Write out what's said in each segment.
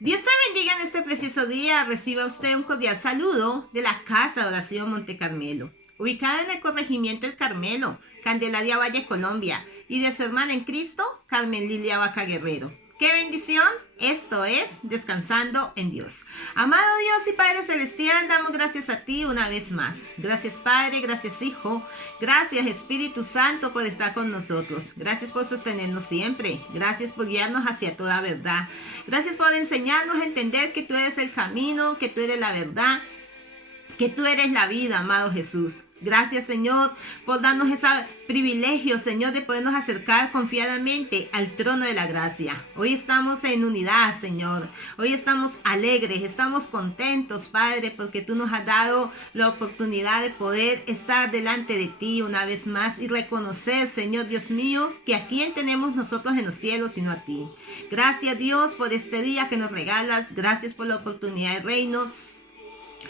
Dios te bendiga en este precioso día. Reciba usted un cordial saludo de la Casa de Oración Monte Carmelo, ubicada en el corregimiento El Carmelo, Candelaria Valle, Colombia, y de su hermana en Cristo, Carmen Lilia Vaca Guerrero. ¡Qué bendición! Esto es Descansando en Dios. Amado Dios y Padre Celestial, damos gracias a ti una vez más. Gracias Padre, gracias Hijo, gracias Espíritu Santo por estar con nosotros. Gracias por sostenernos siempre. Gracias por guiarnos hacia toda verdad. Gracias por enseñarnos a entender que tú eres el camino, que tú eres la verdad, que tú eres la vida, amado Jesús. Gracias, Señor, por darnos ese privilegio, Señor, de podernos acercar confiadamente al trono de la gracia. Hoy estamos en unidad, Señor. Hoy estamos alegres, estamos contentos, Padre, porque tú nos has dado la oportunidad de poder estar delante de ti una vez más y reconocer, Señor Dios mío, que a quién tenemos nosotros en los cielos sino a ti. Gracias, Dios, por este día que nos regalas. Gracias por la oportunidad del reino,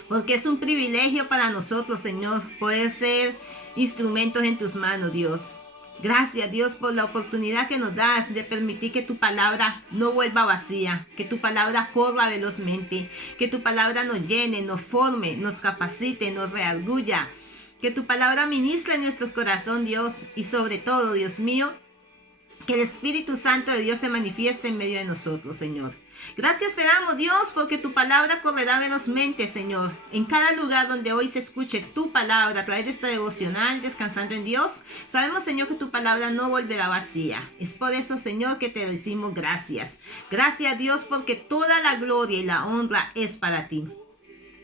porque es un privilegio para nosotros, Señor, poder ser instrumentos en tus manos, Dios. Gracias, Dios, por la oportunidad que nos das de permitir que tu palabra no vuelva vacía, que tu palabra corra velozmente, que tu palabra nos llene, nos forme, nos capacite, nos reargulla, que tu palabra ministre en nuestro corazón, Dios, y sobre todo, Dios mío, que el Espíritu Santo de Dios se manifieste en medio de nosotros, Señor. Gracias te damos, Dios, porque tu palabra correrá velozmente, Señor. En cada lugar donde hoy se escuche tu palabra a través de esta devocional, Descansando en Dios, sabemos, Señor, que tu palabra no volverá vacía. Es por eso, Señor, que te decimos gracias. Gracias, Dios, porque toda la gloria y la honra es para ti.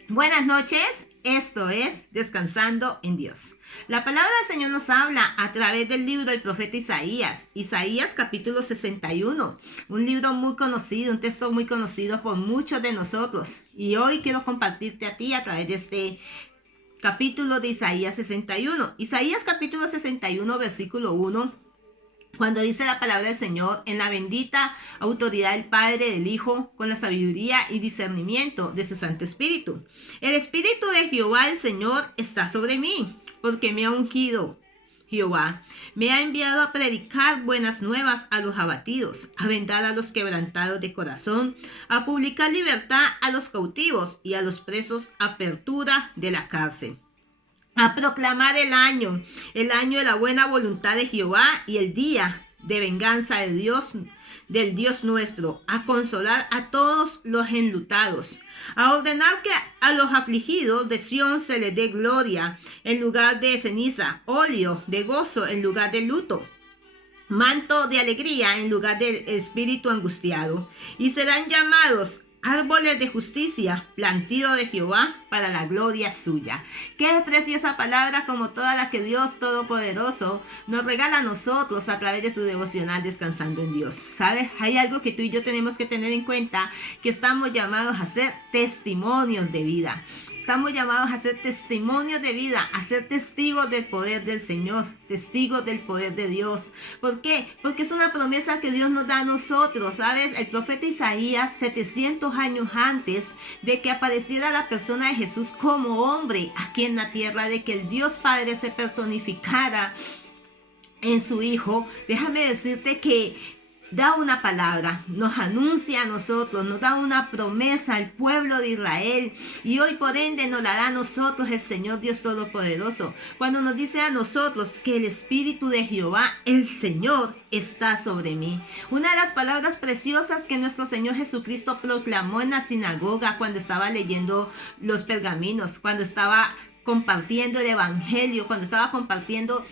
Buenas noches, esto es Descansando en Dios. La palabra del Señor nos habla a través del libro del profeta Isaías. Isaías capítulo 61, un libro muy conocido, un texto muy conocido por muchos de nosotros. Y hoy quiero compartirte a ti a través de este capítulo de Isaías 61. Isaías capítulo 61, versículo 1. Cuando dice la palabra del Señor, en la bendita autoridad del Padre, del Hijo, con la sabiduría y discernimiento de su Santo Espíritu. El Espíritu de Jehová, el Señor, está sobre mí, porque me ha ungido. Jehová me ha enviado a predicar buenas nuevas a los abatidos, a vendar a los quebrantados de corazón, a publicar libertad a los cautivos y a los presos apertura de la cárcel, a proclamar el año de la buena voluntad de Jehová y el día de venganza de Dios, del Dios nuestro, a consolar a todos los enlutados, a ordenar que a los afligidos de Sión se les dé gloria en lugar de ceniza, óleo de gozo en lugar de luto, manto de alegría en lugar del espíritu angustiado, y serán llamados árboles de justicia, plantío de Jehová para la gloria suya. Qué preciosa palabra como toda la que Dios Todopoderoso nos regala a nosotros a través de su devocional Descansando en Dios. ¿Sabes? Hay algo que tú y yo tenemos que tener en cuenta, que estamos llamados a ser testimonios de vida. Estamos llamados a ser testimonios de vida, a ser testigos del poder del Señor, testigos del poder de Dios. ¿Por qué? Porque es una promesa que Dios nos da a nosotros, ¿sabes? El profeta Isaías, 700 años antes de que apareciera la persona de Jesús como hombre aquí en la tierra, de que el Dios Padre se personificara en su Hijo, déjame decirte que da una palabra, nos anuncia a nosotros, nos da una promesa al pueblo de Israel, y hoy por ende nos la da a nosotros el Señor Dios Todopoderoso, cuando nos dice a nosotros que el Espíritu de Jehová, el Señor, está sobre mí. Una de las palabras preciosas que nuestro Señor Jesucristo proclamó en la sinagoga cuando estaba leyendo los pergaminos, cuando estaba compartiendo el evangelio, cuando estaba compartiendo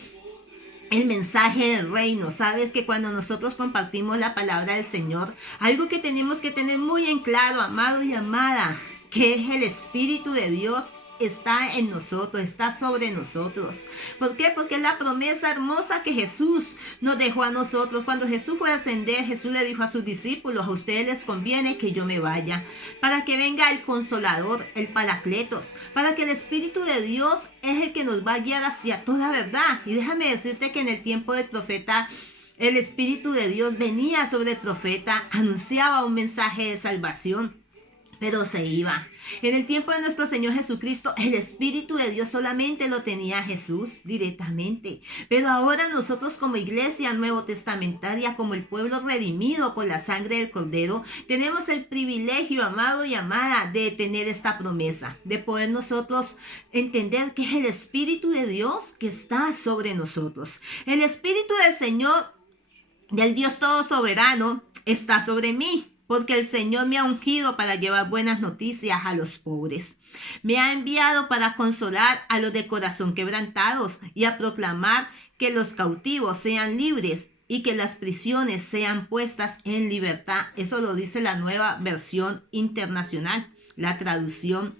el mensaje del reino. Sabes que cuando nosotros compartimos la palabra del Señor, algo que tenemos que tener muy en claro, amado y amada, que es el Espíritu de Dios está en nosotros, está sobre nosotros. ¿Por qué? Porque es la promesa hermosa que Jesús nos dejó a nosotros. Cuando Jesús fue a ascender, Jesús le dijo a sus discípulos: a ustedes les conviene que yo me vaya, para que venga el Consolador, el Paracletos, para que el Espíritu de Dios es el que nos va a guiar hacia toda verdad. Y déjame decirte que en el tiempo del profeta, el Espíritu de Dios venía sobre el profeta, anunciaba un mensaje de salvación. pero se iba. En el tiempo de nuestro Señor Jesucristo, el Espíritu de Dios solamente lo tenía Jesús directamente. Pero ahora nosotros como iglesia nuevo testamentaria, como el pueblo redimido por la sangre del Cordero, tenemos el privilegio, amado y amada, de tener esta promesa, de poder nosotros entender que es el Espíritu de Dios que está sobre nosotros. El Espíritu del Señor, del Dios todo soberano, está sobre mí. Porque el Señor me ha ungido para llevar buenas noticias a los pobres. Me ha enviado para consolar a los de corazón quebrantados y a proclamar que los cautivos sean libres y que las prisiones sean puestas en libertad. Eso lo dice la Nueva Versión Internacional, la traducción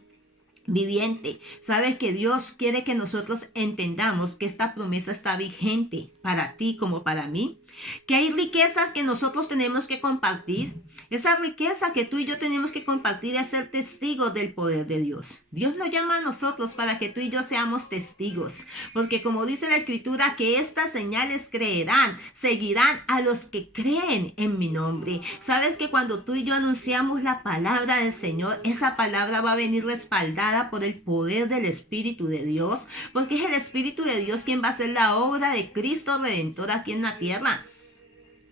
viviente. Sabes que Dios quiere que nosotros entendamos que esta promesa está vigente para ti como para mí, que hay riquezas que nosotros tenemos que compartir. Esa riqueza que tú y yo tenemos que compartir es ser testigos del poder de Dios. Dios nos llama a nosotros para que tú y yo seamos testigos, porque como dice la Escritura, que estas señales creerán, seguirán a los que creen en mi nombre. Sabes que cuando tú y yo anunciamos la palabra del Señor, esa palabra va a venir respaldada por el poder del Espíritu de Dios, porque es el Espíritu de Dios quien va a hacer la obra de Cristo Redentor aquí en la tierra.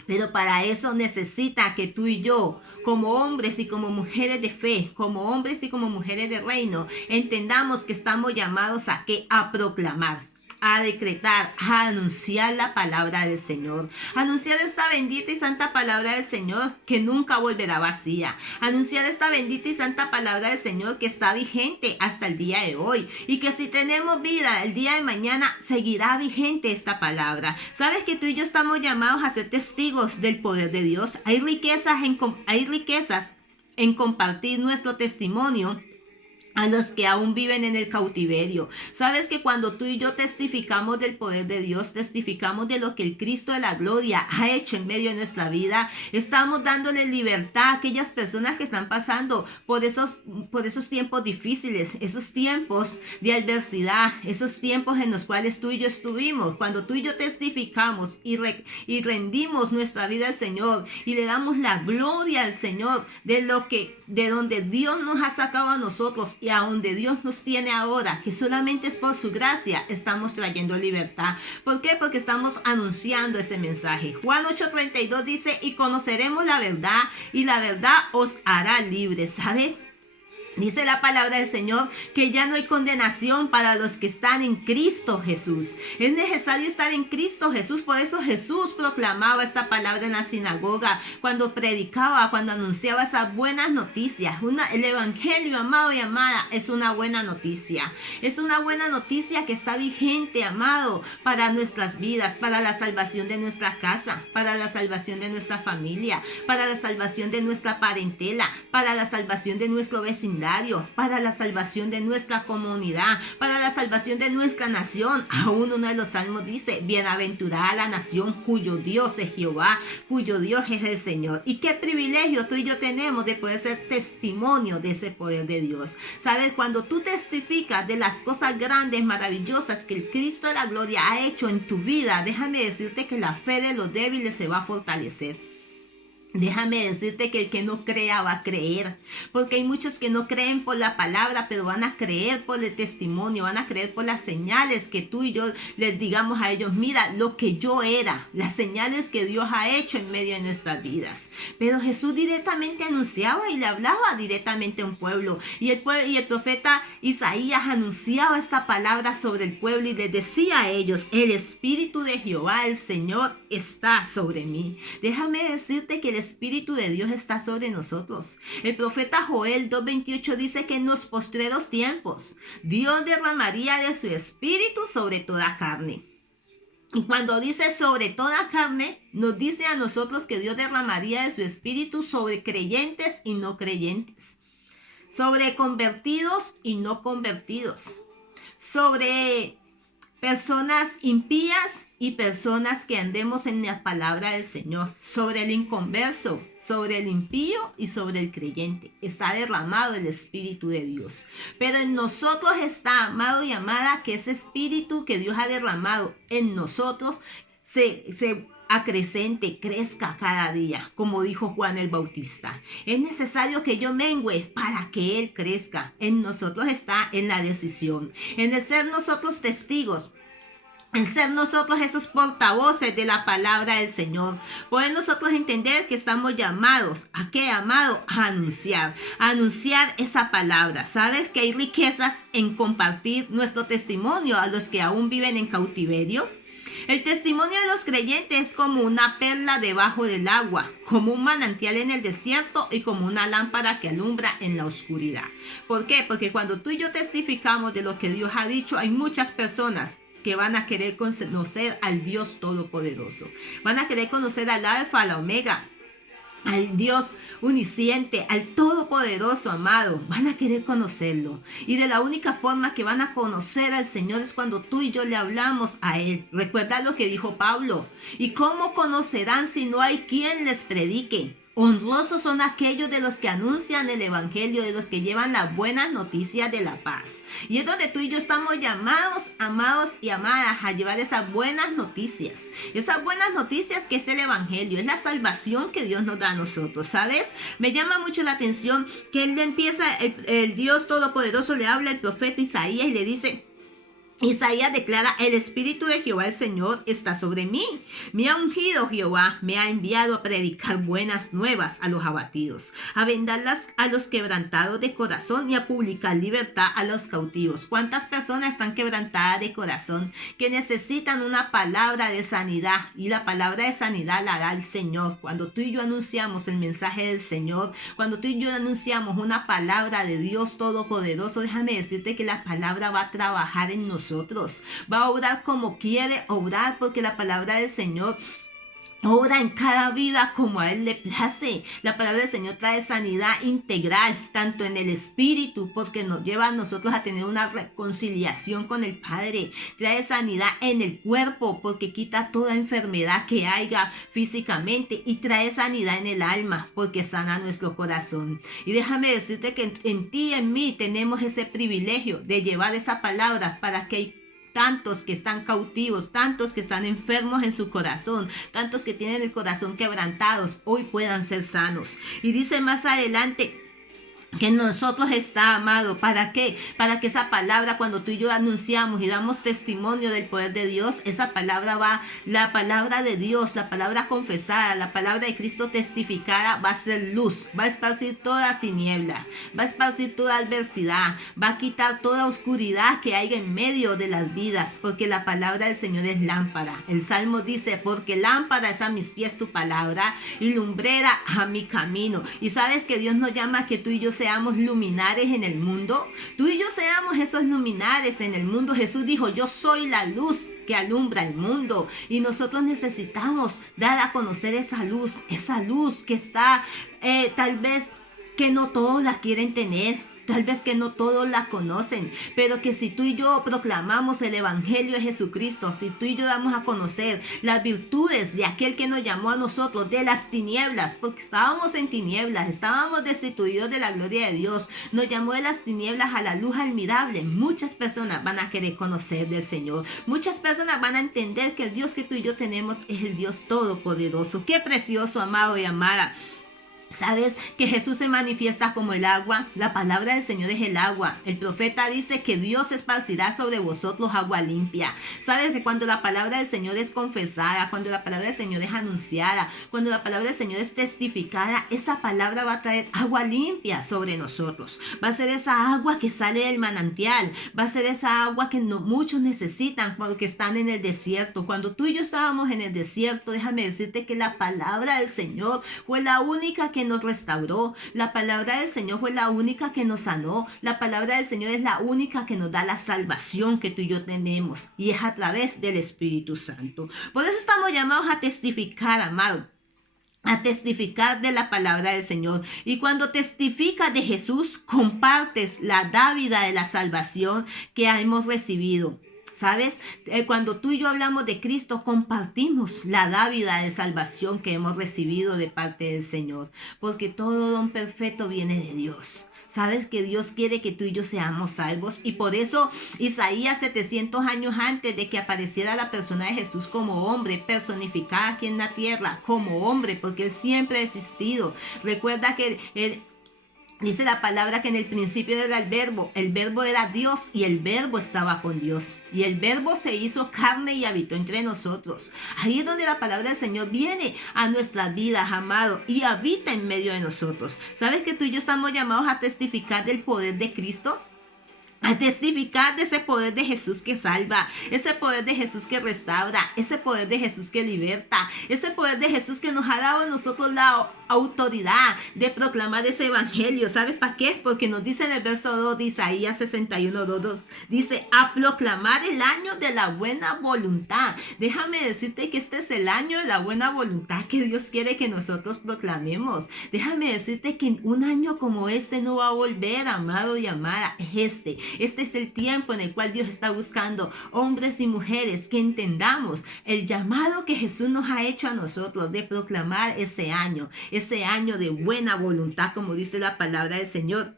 Pero para eso necesita que tú y yo, como hombres y como mujeres de fe, como hombres y como mujeres de reino, entendamos que estamos llamados a ¿qué? A proclamar, a decretar, a anunciar la palabra del Señor. Anunciar esta bendita y santa palabra del Señor que nunca volverá vacía. Anunciar esta bendita y santa palabra del Señor que está vigente hasta el día de hoy. Y que si tenemos vida el día de mañana, seguirá vigente esta palabra. ¿Sabes que tú y yo estamos llamados a ser testigos del poder de Dios? Hay riquezas en compartir nuestro testimonio a los que aún viven en el cautiverio. Sabes que cuando tú y yo testificamos del poder de Dios, testificamos de lo que el Cristo de la gloria ha hecho en medio de nuestra vida, estamos dándole libertad a aquellas personas que están pasando por esos tiempos difíciles, esos tiempos de adversidad, esos tiempos en los cuales tú y yo estuvimos. Cuando tú y yo testificamos y rendimos nuestra vida al Señor y le damos la gloria al Señor de donde Dios nos ha sacado a nosotros y a donde Dios nos tiene ahora, que solamente es por su gracia, estamos trayendo libertad. ¿Por qué? Porque estamos anunciando ese mensaje. Juan 8:32 dice, y conoceremos la verdad, y la verdad os hará libres. ¿Sabe? Dice la palabra del Señor que ya no hay condenación para los que están en Cristo Jesús. Es necesario estar en Cristo Jesús. Por eso Jesús proclamaba esta palabra en la sinagoga, cuando predicaba, cuando anunciaba esas buenas noticias. El evangelio, amado y amada, es una buena noticia. Es una buena noticia que está vigente, amado, para nuestras vidas, para la salvación de nuestra casa, para la salvación de nuestra familia, para la salvación de nuestra parentela, para la salvación de nuestro vecindario, para la salvación de nuestra comunidad, para la salvación de nuestra nación. Aún uno de los salmos dice, bienaventurada la nación cuyo Dios es Jehová, cuyo Dios es el Señor. Y qué privilegio tú y yo tenemos de poder ser testimonio de ese poder de Dios. Sabes, cuando tú testificas de las cosas grandes, maravillosas que el Cristo de la gloria ha hecho en tu vida, déjame decirte que la fe de los débiles se va a fortalecer. Déjame decirte que el que no crea va a creer, porque hay muchos que no creen por la palabra, pero van a creer por el testimonio, van a creer por las señales que tú y yo les digamos a ellos, mira lo que yo era, las señales que Dios ha hecho en medio de nuestras vidas. Pero Jesús directamente anunciaba y le hablaba directamente a un pueblo, y el profeta Isaías anunciaba esta palabra sobre el pueblo y les decía a ellos, el Espíritu de Jehová, el Señor, está sobre mí. Déjame decirte que el Espíritu de Dios está sobre nosotros. El profeta Joel 2:28 dice que en los postreros tiempos Dios derramaría de su Espíritu sobre toda carne. Y cuando dice sobre toda carne, nos dice a nosotros que Dios derramaría de su Espíritu sobre creyentes y no creyentes, sobre convertidos y no convertidos, sobre personas impías y personas que andemos en la palabra del Señor, sobre el inconverso, sobre el impío y sobre el creyente. Está derramado el Espíritu de Dios. Pero en nosotros está, amado y amada, que ese Espíritu que Dios ha derramado en nosotros se acrecente, crezca cada día, como dijo Juan el Bautista. Es necesario que yo mengüe para que Él crezca. En nosotros está en la decisión, en el ser nosotros testigos, en ser nosotros esos portavoces de la palabra del Señor. Poder nosotros entender que estamos llamados, ¿a qué, amado? A anunciar esa palabra. ¿Sabes que hay riquezas en compartir nuestro testimonio a los que aún viven en cautiverio? El testimonio de los creyentes es como una perla debajo del agua, como un manantial en el desierto y como una lámpara que alumbra en la oscuridad. ¿Por qué? Porque cuando tú y yo testificamos de lo que Dios ha dicho, hay muchas personas que van a querer conocer al Dios Todopoderoso. Van a querer conocer al Alfa, al Omega, al Dios unisciente, al Todopoderoso, amado. Van a querer conocerlo. Y de la única forma que van a conocer al Señor es cuando tú y yo le hablamos a Él. Recuerda lo que dijo Pablo. ¿Y cómo conocerán si no hay quien les predique? Honrosos son aquellos de los que anuncian el evangelio, de los que llevan las buenas noticias de la paz. Y es donde tú y yo estamos llamados, amados y amadas, a llevar esas buenas noticias. Esas buenas noticias que es el evangelio, es la salvación que Dios nos da a nosotros, ¿sabes? Me llama mucho la atención que él empieza, el Dios Todopoderoso le habla al profeta Isaías y le dice... Isaías declara, el Espíritu de Jehová el Señor está sobre mí. Me ha ungido Jehová, me ha enviado a predicar buenas nuevas a los abatidos, a vendarlas a los quebrantados de corazón y a publicar libertad a los cautivos. ¿Cuántas personas están quebrantadas de corazón que necesitan una palabra de sanidad? Y la palabra de sanidad la da el Señor. Cuando tú y yo anunciamos el mensaje del Señor, cuando tú y yo anunciamos una palabra de Dios Todopoderoso, déjame decirte que la palabra va a trabajar en nosotros. Va a obrar como quiere obrar, porque la palabra del Señor obra en cada vida como a Él le place. La palabra del Señor trae sanidad integral, tanto en el espíritu, porque nos lleva a nosotros a tener una reconciliación con el Padre. Trae sanidad en el cuerpo, porque quita toda enfermedad que haya físicamente. Y trae sanidad en el alma, porque sana nuestro corazón. Y déjame decirte que en ti y en mí tenemos ese privilegio de llevar esa palabra para que tantos que están cautivos, tantos que están enfermos en su corazón, tantos que tienen el corazón quebrantados, hoy puedan ser sanos. Y dice más adelante que en nosotros está, amado. ¿Para qué? Para que esa palabra, cuando tú y yo anunciamos y damos testimonio del poder de Dios, esa palabra va, la palabra de Dios, la palabra confesada, la palabra de Cristo testificada, va a ser luz, va a esparcir toda tiniebla, va a esparcir toda adversidad, va a quitar toda oscuridad que haya en medio de las vidas, porque la palabra del Señor es lámpara. El Salmo dice, porque lámpara es a mis pies tu palabra y lumbrera a mi camino. Y sabes que Dios nos llama a que tú y yo seamos luminares en el mundo. Tú y yo seamos esos luminares en el mundo. Jesús dijo, yo soy la luz que alumbra el mundo. Y nosotros necesitamos dar a conocer esa luz que está, tal vez que no todos la quieren tener. Tal vez que no todos la conocen, pero que si tú y yo proclamamos el Evangelio de Jesucristo, si tú y yo damos a conocer las virtudes de aquel que nos llamó a nosotros de las tinieblas, porque estábamos en tinieblas, estábamos destituidos de la gloria de Dios, nos llamó de las tinieblas a la luz admirable, muchas personas van a querer conocer del Señor, muchas personas van a entender que el Dios que tú y yo tenemos es el Dios Todopoderoso. Qué precioso, amado y amada. ¿Sabes que Jesús se manifiesta como el agua? La palabra del Señor es el agua. El profeta dice que Dios esparcirá sobre vosotros agua limpia. ¿Sabes que cuando la palabra del Señor es confesada, cuando la palabra del Señor es anunciada, cuando la palabra del Señor es testificada, esa palabra va a traer agua limpia sobre nosotros? Va a ser esa agua que sale del manantial. Va a ser esa agua que muchos necesitan porque están en el desierto. Cuando tú y yo estábamos en el desierto, déjame decirte que la palabra del Señor fue la única que nos restauró. La palabra del Señor fue la única que nos sanó. La palabra del Señor es la única que nos da la salvación que tú y yo tenemos, y es a través del Espíritu Santo. Por eso estamos llamados a testificar, amado, a testificar de la palabra del Señor. Y cuando testificas de Jesús, compartes la dávida de la salvación que hemos recibido. ¿Sabes? Cuando tú y yo hablamos de Cristo, compartimos la dávida de salvación que hemos recibido de parte del Señor, porque todo don perfecto viene de Dios. Sabes que Dios quiere que tú y yo seamos salvos, y por eso Isaías 700 años antes de que apareciera la persona de Jesús como hombre, personificada aquí en la tierra, como hombre, porque Él siempre ha existido. Recuerda que dice la palabra que en el principio era el verbo era Dios y el verbo estaba con Dios. Y el verbo se hizo carne y habitó entre nosotros. Ahí es donde la palabra del Señor viene a nuestras vidas, amado, y habita en medio de nosotros. ¿Sabes que tú y yo estamos llamados a testificar del poder de Cristo? A testificar de ese poder de Jesús que salva, ese poder de Jesús que restaura, ese poder de Jesús que liberta, ese poder de Jesús que nos ha dado a nosotros la autoridad de proclamar ese evangelio. ¿Sabes para qué? Porque nos dice en el verso 2 de Isaías 61:2, dice, a proclamar el año de la buena voluntad. Déjame decirte que este es el año de la buena voluntad que Dios quiere que nosotros proclamemos. Déjame decirte que un año como este no va a volver, amado y amada. Este es el tiempo en el cual Dios está buscando hombres y mujeres que entendamos el llamado que Jesús nos ha hecho a nosotros de proclamar ese año de buena voluntad, como dice la palabra del Señor.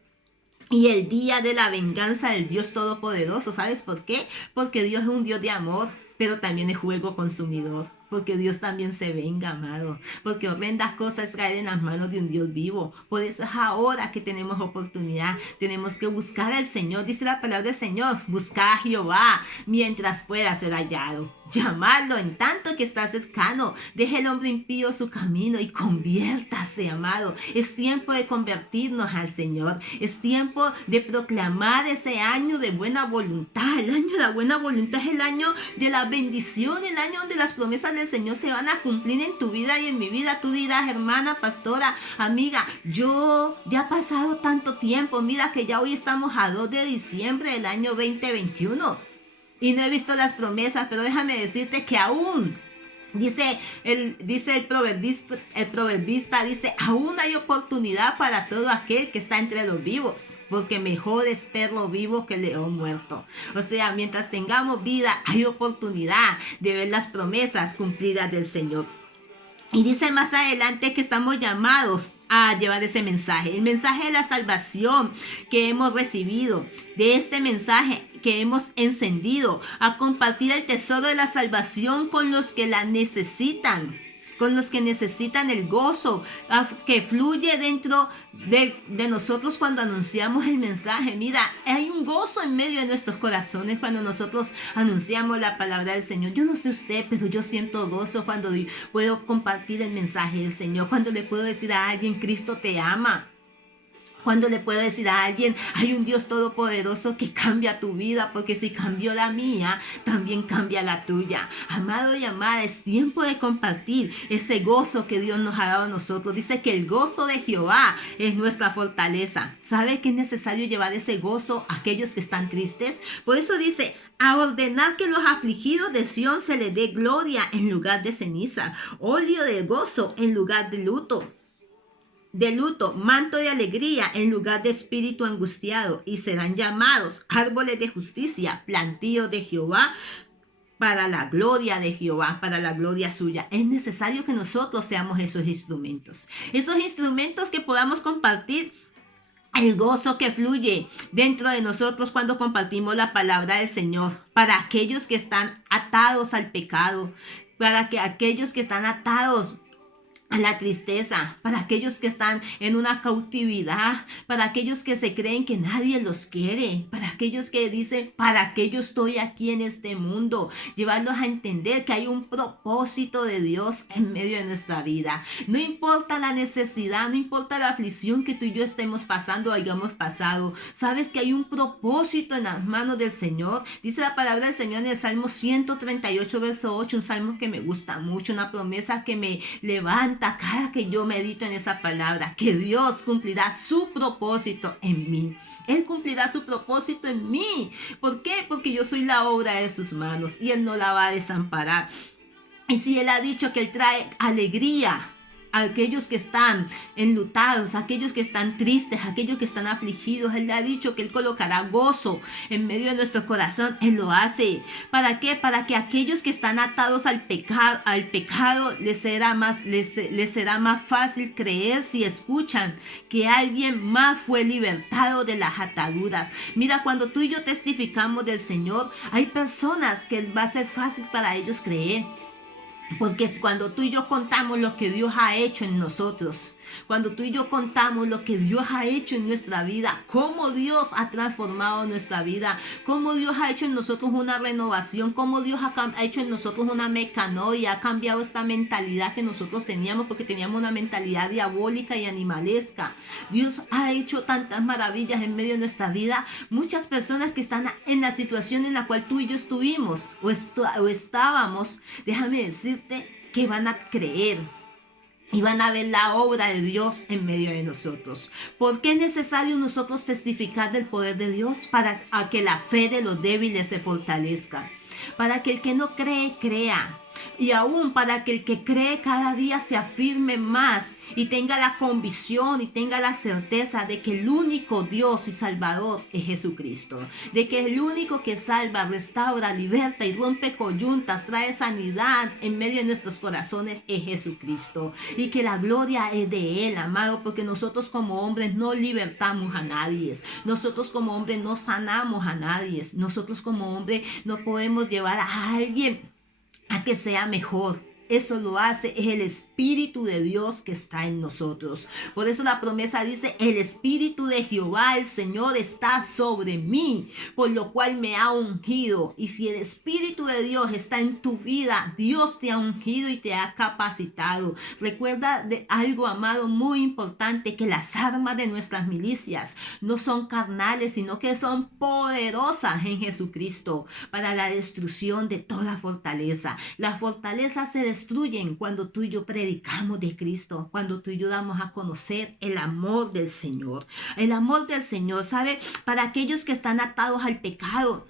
Y el día de la venganza del Dios Todopoderoso. ¿Sabes por qué? Porque Dios es un Dios de amor, pero también es fuego consumidor. Porque Dios también se venga, amado. Porque horrendas cosas caen en las manos de un Dios vivo. Por eso es ahora que tenemos oportunidad. Tenemos que buscar al Señor. Dice la palabra del Señor, buscar a Jehová mientras pueda ser hallado. Llamarlo en tanto que está cercano. Deje el hombre impío su camino y conviértase, amado. Es tiempo de convertirnos al Señor. Es tiempo de proclamar ese año de buena voluntad. El año de la buena voluntad es el año de la bendición, el año donde las promesas del Señor se van a cumplir en tu vida y en mi vida. Tú dirás, hermana, pastora, amiga, yo ya ha pasado tanto tiempo. Mira que ya hoy estamos a 2 de diciembre del año 2021. Y no he visto las promesas, pero déjame decirte que aún, dice el proverbista, dice, aún hay oportunidad para todo aquel que está entre los vivos, porque mejor es perro vivo que león muerto. O sea, mientras tengamos vida, hay oportunidad de ver las promesas cumplidas del Señor. Y dice más adelante que estamos llamados a llevar ese mensaje, el mensaje de la salvación que hemos recibido, de este mensaje que hemos encendido, a compartir el tesoro de la salvación con los que la necesitan, con los que necesitan el gozo que fluye dentro de nosotros cuando anunciamos el mensaje. Mira, hay un gozo en medio de nuestros corazones cuando nosotros anunciamos la palabra del Señor. Yo no sé usted, pero yo siento gozo cuando puedo compartir el mensaje del Señor, cuando le puedo decir a alguien, Cristo te ama. Cuando le puedo decir a alguien, hay un Dios todopoderoso que cambia tu vida, porque si cambió la mía, también cambia la tuya. Amado y amada, es tiempo de compartir ese gozo que Dios nos ha dado a nosotros. Dice que el gozo de Jehová es nuestra fortaleza. ¿Sabe que es necesario llevar ese gozo a aquellos que están tristes? Por eso dice, a ordenar que los afligidos de Sión se les dé gloria en lugar de ceniza, óleo de gozo en lugar de luto, manto de alegría en lugar de espíritu angustiado, y serán llamados árboles de justicia, plantíos de Jehová, para la gloria de Jehová, para la gloria suya. Es necesario que nosotros seamos esos instrumentos que podamos compartir el gozo que fluye dentro de nosotros cuando compartimos la palabra del Señor, para aquellos que están atados al pecado, para que aquellos que están atados a la tristeza, para aquellos que están en una cautividad, para aquellos que se creen que nadie los quiere, para aquellos que dicen, ¿para qué yo estoy aquí en este mundo? Llevarlos a entender que hay un propósito de Dios en medio de nuestra vida. No importa la necesidad, no importa la aflicción que tú y yo estemos pasando o hayamos pasado. Sabes que hay un propósito en las manos del Señor. Dice la palabra del Señor en el Salmo 138, verso 8, un salmo que me gusta mucho, una promesa que me levanta cada que yo medito en esa palabra, que Dios cumplirá su propósito en mí. Él cumplirá su propósito en mí. ¿Por qué? Porque yo soy la obra de sus manos y Él no la va a desamparar. Y si Él ha dicho que Él trae alegría aquellos que están enlutados, aquellos que están tristes, aquellos que están afligidos. Él ha dicho que Él colocará gozo en medio de nuestro corazón. Él lo hace. ¿Para qué? Para que aquellos que están atados al pecado les será más fácil creer si escuchan que alguien más fue libertado de las ataduras. Mira, cuando tú y yo testificamos del Señor, hay personas que va a ser fácil para ellos creer. Porque es cuando tú y yo contamos lo que Dios ha hecho en nosotros, cuando tú y yo contamos lo que Dios ha hecho en nuestra vida, cómo Dios ha transformado nuestra vida, cómo Dios ha hecho en nosotros una renovación, cómo Dios ha hecho en nosotros una metanoia, ha cambiado esta mentalidad que nosotros teníamos, porque teníamos una mentalidad diabólica y animalesca. Dios ha hecho tantas maravillas en medio de nuestra vida. Muchas personas que están en la situación en la cual tú y yo estuvimos o estábamos, déjame decirte que van a creer y van a ver la obra de Dios en medio de nosotros. ¿Por qué es necesario nosotros testificar del poder de Dios? Para que la fe de los débiles se fortalezca, para que el que no cree, crea. Y aún para que el que cree cada día se afirme más y tenga la convicción y tenga la certeza de que el único Dios y Salvador es Jesucristo. De que el único que salva, restaura, liberta y rompe coyuntas, trae sanidad en medio de nuestros corazones es Jesucristo. Y que la gloria es de Él, amado, porque nosotros como hombres no libertamos a nadie. Nosotros como hombres no sanamos a nadie. Nosotros como hombres no podemos llevar a alguien a que sea mejor. Eso lo hace es el Espíritu de Dios que está en nosotros. Por eso la promesa dice: el Espíritu de Jehová, el Señor, está sobre mí, por lo cual me ha ungido. Y si el Espíritu de Dios está en tu vida, Dios te ha ungido y te ha capacitado. Recuerda de algo, amado, muy importante, que las armas de nuestras milicias no son carnales, sino que son poderosas en Jesucristo para la destrucción de toda fortaleza. La fortaleza se destruyen cuando tú y yo predicamos de Cristo, cuando tú y yo damos a conocer el amor del Señor. El amor del Señor, ¿sabe? Para aquellos que están atados al pecado,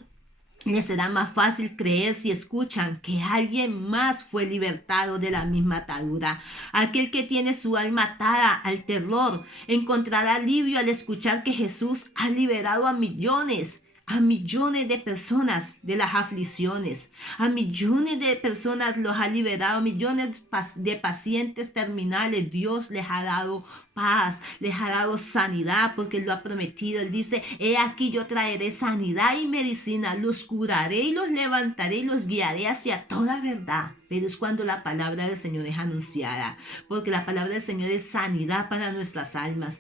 les será más fácil creer si escuchan que alguien más fue libertado de la misma atadura. Aquel que tiene su alma atada al terror encontrará alivio al escuchar que Jesús ha liberado a millones de personas de las aflicciones. A millones de personas los ha liberado, millones de pacientes terminales. Dios les ha dado paz, les ha dado sanidad, porque Él lo ha prometido. Él dice: he aquí yo traeré sanidad y medicina, los curaré y los levantaré y los guiaré hacia toda verdad. Pero es cuando la palabra del Señor es anunciada, porque la palabra del Señor es sanidad para nuestras almas.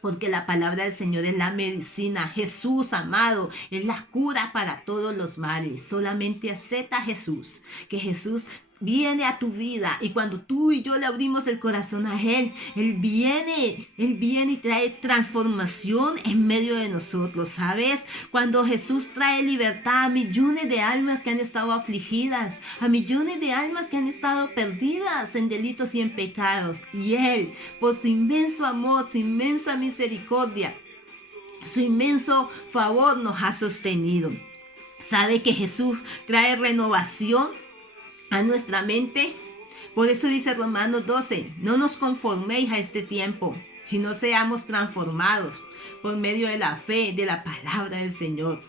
Porque la palabra del Señor es la medicina. Jesús, amado, es la cura para todos los males. Solamente acepta a Jesús, que Jesús viene a tu vida, y cuando tú y yo le abrimos el corazón a Él, Él viene y trae transformación en medio de nosotros, ¿sabes? Cuando Jesús trae libertad a millones de almas que han estado afligidas, a millones de almas que han estado perdidas en delitos y en pecados, y Él, por su inmenso amor, su inmensa misericordia, su inmenso favor, nos ha sostenido. ¿Sabe que Jesús trae renovación a nuestra mente? Por eso dice Romanos 12: no nos conforméis a este tiempo, sino seamos transformados por medio de la fe, de la palabra del Señor.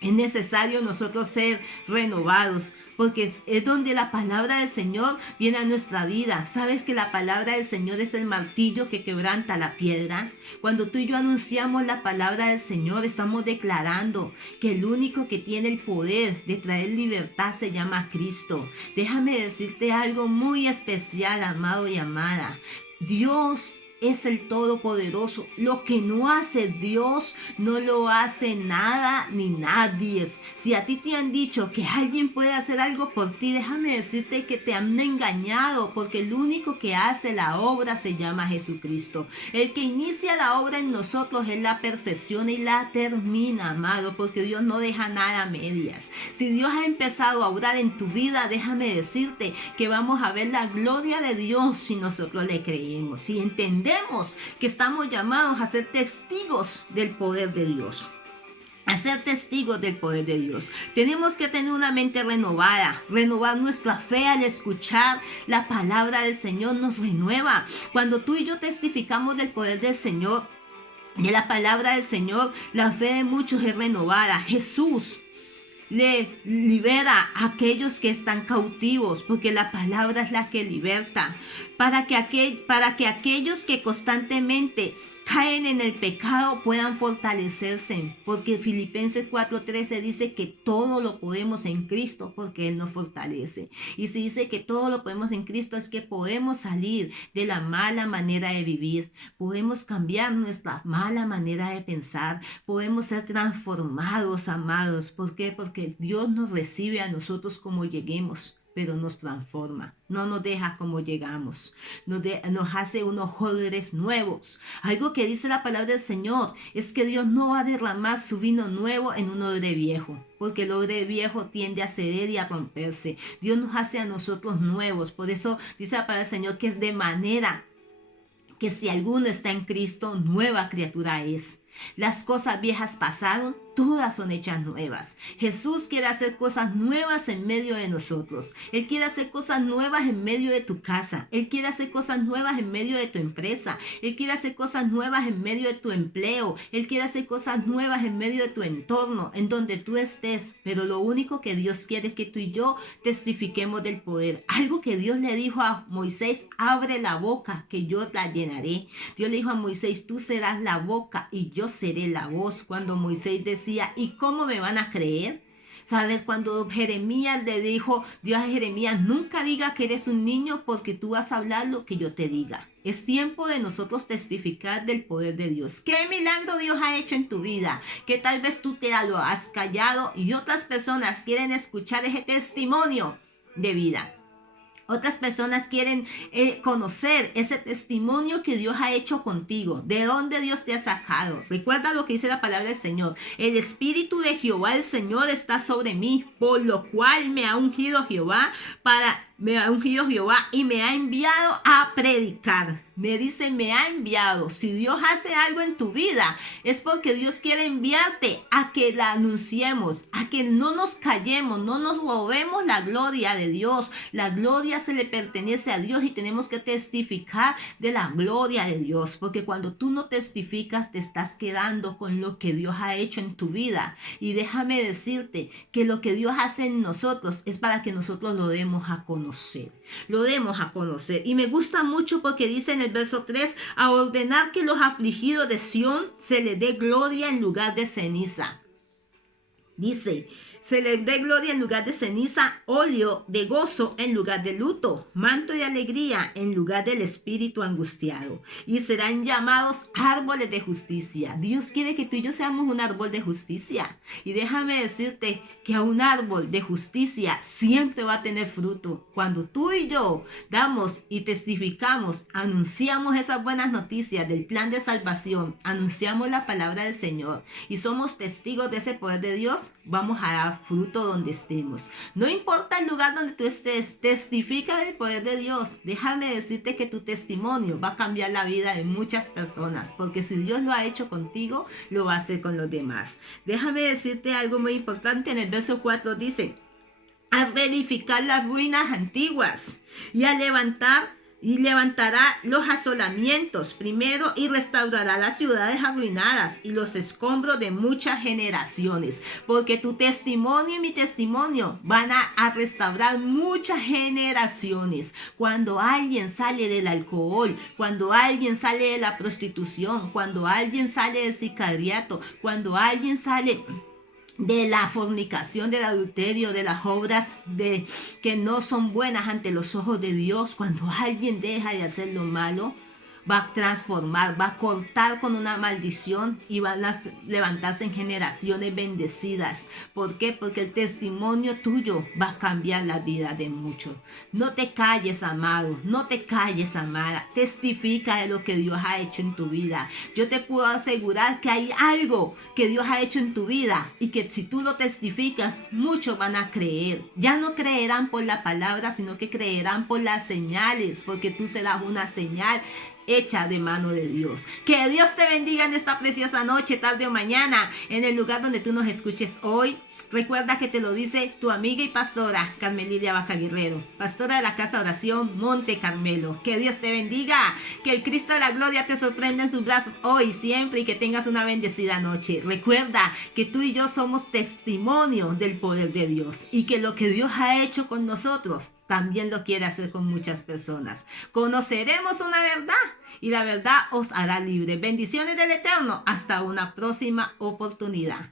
Es necesario nosotros ser renovados, porque es donde la palabra del Señor viene a nuestra vida. ¿Sabes que la palabra del Señor es el martillo que quebranta la piedra? Cuando tú y yo anunciamos la palabra del Señor, estamos declarando que el único que tiene el poder de traer libertad se llama Cristo. Déjame decirte algo muy especial, amado y amada. Dios es el Todopoderoso. Lo que no hace Dios, no lo hace nada ni nadie. Si a ti te han dicho que alguien puede hacer algo por ti, déjame decirte que te han engañado, porque el único que hace la obra se llama Jesucristo. El que inicia la obra en nosotros es la perfección y la termina, amado, porque Dios no deja nada a medias. Si Dios ha empezado a obrar en tu vida, déjame decirte que vamos a ver la gloria de Dios si nosotros le creemos, si entendemos que estamos llamados a ser testigos del poder de Dios. a ser testigos del poder de Dios. Tenemos que tener una mente renovada, renovar nuestra fe al escuchar la palabra del Señor nos renueva. Cuando tú y yo testificamos del poder del Señor, de la palabra del Señor, la fe de muchos es renovada. Jesús le libera a aquellos que están cautivos, porque la palabra es la que liberta, para que aquellos que constantemente caen en el pecado puedan fortalecerse, porque Filipenses 4:13 dice que todo lo podemos en Cristo porque Él nos fortalece. Y si dice que todo lo podemos en Cristo, es que podemos salir de la mala manera de vivir, podemos cambiar nuestra mala manera de pensar, podemos ser transformados, amados. ¿Por qué? Porque Dios nos recibe a nosotros como lleguemos, pero nos transforma, no nos deja como llegamos, nos hace unos odres nuevos. Algo que dice la palabra del Señor es que Dios no va a derramar su vino nuevo en un odre viejo, porque el odre viejo tiende a ceder y a romperse. Dios nos hace a nosotros nuevos. Por eso dice la palabra del Señor que es de manera que si alguno está en Cristo, nueva criatura es. Las cosas viejas pasaron, todas son hechas nuevas. Jesús quiere hacer cosas nuevas en medio de nosotros. Él quiere hacer cosas nuevas en medio de tu casa. Él quiere hacer cosas nuevas en medio de tu empresa. Él quiere hacer cosas nuevas en medio de tu empleo. Él quiere hacer cosas nuevas en medio de tu entorno, en donde tú estés. Pero lo único que Dios quiere es que tú y yo testifiquemos del poder. Algo que Dios le dijo a Moisés: abre la boca que yo la llenaré. Dios le dijo a Moisés: tú serás la boca y yo seré la voz. Cuando Moisés decía: ¿y cómo me van a creer? ¿Sabes? Cuando Jeremías le dijo Dios a Jeremías: nunca diga que eres un niño, porque tú vas a hablar lo que yo te diga. Es tiempo de nosotros testificar del poder de Dios. ¿Qué milagro Dios ha hecho en tu vida? Que tal vez tú te lo has callado y otras personas quieren escuchar ese testimonio de vida. Otras personas quieren conocer ese testimonio que Dios ha hecho contigo. ¿De dónde Dios te ha sacado? Recuerda lo que dice la palabra del Señor. El Espíritu de Jehová, el Señor, está sobre mí, por lo cual me ha ungido Jehová y me ha enviado a predicar. Me dice, me ha enviado. Si Dios hace algo en tu vida, es porque Dios quiere enviarte a que la anunciemos, a que no nos callemos, no nos robemos la gloria de Dios. La gloria se le pertenece a Dios y tenemos que testificar de la gloria de Dios, porque cuando tú no testificas, te estás quedando con lo que Dios ha hecho en tu vida. Y déjame decirte que lo que Dios hace en nosotros es para que nosotros lo demos a conocer. Lo demos a conocer. Y me gusta mucho porque dice en el verso 3: a ordenar que los afligidos de Sión se les dé gloria en lugar de ceniza. Dice, se les dé gloria en lugar de ceniza, óleo de gozo en lugar de luto, manto de alegría en lugar del espíritu angustiado, y serán llamados árboles de justicia. Dios quiere que tú y yo seamos un árbol de justicia. Y déjame decirte que a un árbol de justicia siempre va a tener fruto. Cuando tú y yo damos y testificamos, anunciamos esas buenas noticias del plan de salvación, anunciamos la palabra del Señor y somos testigos de ese poder de Dios, vamos a dar fruto donde estemos. No importa el lugar donde tú estés, testifica del poder de Dios. Déjame decirte que tu testimonio va a cambiar la vida de muchas personas, porque si Dios lo ha hecho contigo, lo va a hacer con los demás. Déjame decirte algo muy importante. En el verso 4 dice: a reedificar las ruinas antiguas y a levantará los asolamientos primero y restaurará las ciudades arruinadas y los escombros de muchas generaciones. Porque tu testimonio y mi testimonio van a restaurar muchas generaciones. Cuando alguien sale del alcohol, cuando alguien sale de la prostitución, cuando alguien sale del sicariato, cuando alguien sale de la fornicación, del adulterio, de las obras que no son buenas ante los ojos de Dios, cuando alguien deja de hacer lo malo, va a transformar, va a cortar con una maldición y van a levantarse en generaciones bendecidas. ¿Por qué? Porque el testimonio tuyo va a cambiar la vida de muchos. No te calles, amado, no te calles, amada. Testifica de lo que Dios ha hecho en tu vida. Yo te puedo asegurar que hay algo que Dios ha hecho en tu vida y que si tú lo testificas, muchos van a creer. Ya no creerán por la palabra, sino que creerán por las señales, porque tú serás una señal hecha de mano de Dios. Que Dios te bendiga en esta preciosa noche, tarde o mañana, en el lugar donde tú nos escuches hoy. Recuerda que te lo dice tu amiga y pastora Carmen Lidia Vaca Guerrero, pastora de la Casa de Oración Monte Carmelo. Que Dios te bendiga, que el Cristo de la Gloria te sorprenda en sus brazos hoy y siempre, y que tengas una bendecida noche. Recuerda que tú y yo somos testimonio del poder de Dios, y que lo que Dios ha hecho con nosotros también lo quiere hacer con muchas personas. Conoceremos una verdad y la verdad os hará libre. Bendiciones del Eterno. Hasta una próxima oportunidad.